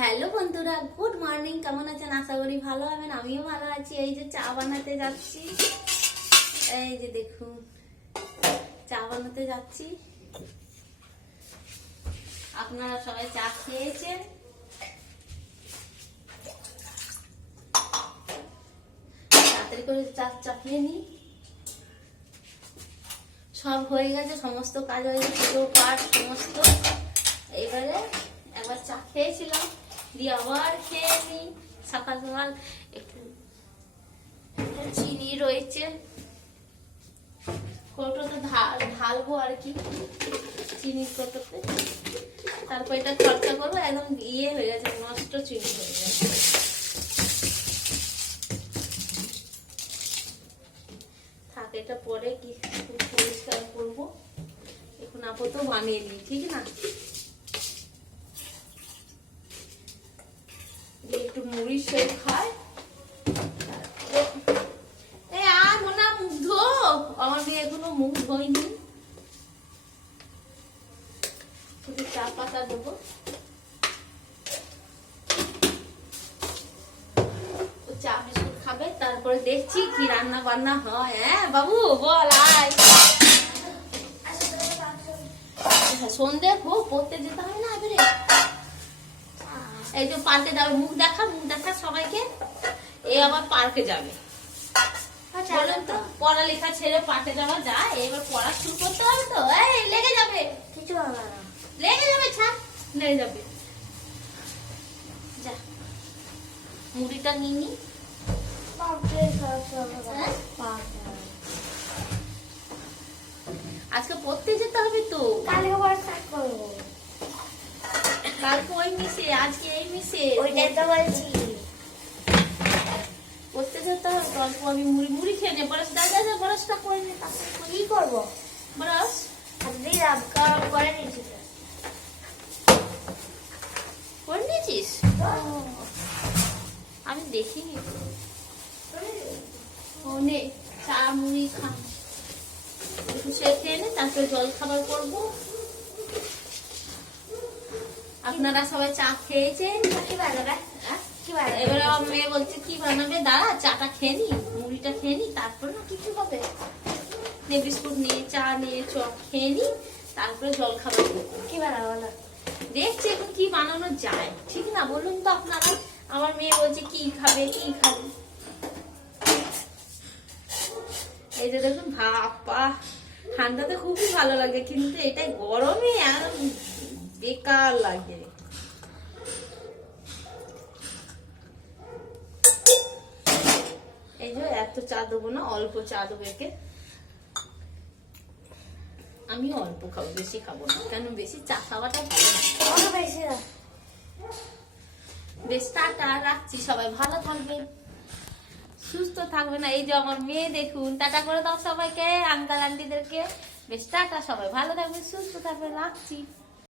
Hello বন্ধুরা, good morning. কেমন আছেন? আশা করি ভালো হবেন। আমিও ভালো আছি। এই যে চা বানাতে যাচ্ছি, এই যে দেখুন চা বানাতে যাচ্ছি। আপনারা সবাই চা খেয়েছেন? তাড়াতাড়ি করে চা খেয়ে নি। সব হয়ে গেছে, সমস্ত কাজ হয়ে গেছে, পুজো পাঠ সমস্ত। এইবারে একবার চা খেয়েছিলাম, দিয়ে আবার খেয়ে নি। সকাল সকাল একটু চিনি রয়েছে, কৌটোতে ঢালবো আর কি, চিনির কৌটোতে। তারপর এটা খরচা করবো, একদম ইয়ে হয়ে গেছে, নষ্ট চিনি হয়ে গেছে। থাক, এটা পরে কি পরিষ্কার করবো, এখন আপাতত বানিয়ে নিই, ঠিক না? একটু মুড়ি সেও খায়। মুখ ধো, আমার মেয়ে এখনো মুখ ধোয়নি। শুধু চা পাতা দেবো, চা বিস্কুট খাবে। তারপরে দেখছি কি রান্না বান্না হয়। হ্যাঁ বাবু বল, আয়। সন্ধ্যে হোক, পড়তে যেতে হবে না এবারে। এই যে পার্কে যাবে, মুখ দেখা সবাইকে। এ আবার পার্কে যাবে, বলেন তো? পড়ালেখা ছেড়ে পার্কে যাওয়া যায়? এবার পড়া শুরু করতে হবে তো। এই লেগে যাবে, কিছু হবে না, লেগে যাবে, ছাড়, লেগে যাবে। যা, মুড়িটা নিয়ে নি। আজকে পড়তে যেতে হবে তো, কালকে ওই মিশে, আজকে এই মিশে, ওইটাই তো বলছি। পড়তে যেতে হবে তো। অল্প আমি মুড়ি খেয়ে নে, বরস বরসটা করে নে। তারপর কি করবো? বরস করে নিয়েছিস? আমি দেখিনি। চা মুড়ি খা, সে খেয়ে নে, তারপরে জল খাবার করবো। আপনারা সবাই চা খেয়েছেন? এবার আমার মেয়ে বলছে কি বানাবে, দাঁড়া চাটা খেয়ে নি, মুড়িটা খেয়ে নি, তারপর না কিছু হবে। বিস্কুট নিয়ে, চা নিয়ে, চপ খেয়ে নি, তারপরে জল খাবার কি বানাবো না দেখছি এখন কি বানানো যায়, ঠিক না? বলুন তো আপনারা। আমার মেয়ে বলছে কি খাবে। এই যে দেখুন, ভাপা ঠান্ডাতে খুবই ভালো লাগে, কিন্তু এটা গরমে একদম বেকার লাগে। এই যে এত চা দেবো না, অল্প চা দেবো একে। আমি অল্প খাবো, বেশি খাবো না, কেন বেশি চা খাওয়াটা ভালো না। বেশ, টাটা, রাখছি। সবাই ভালো থাকবেন, সুস্থ থাকবেন। এই যে আমার মেয়ে দেখুন, টাটা করে দাও সবাইকে, আঙ্কেল আন্টিদেরকে। বেশ, টাটা, সবাই ভালো থাকবেন, সুস্থ থাকবেন, রাখছি।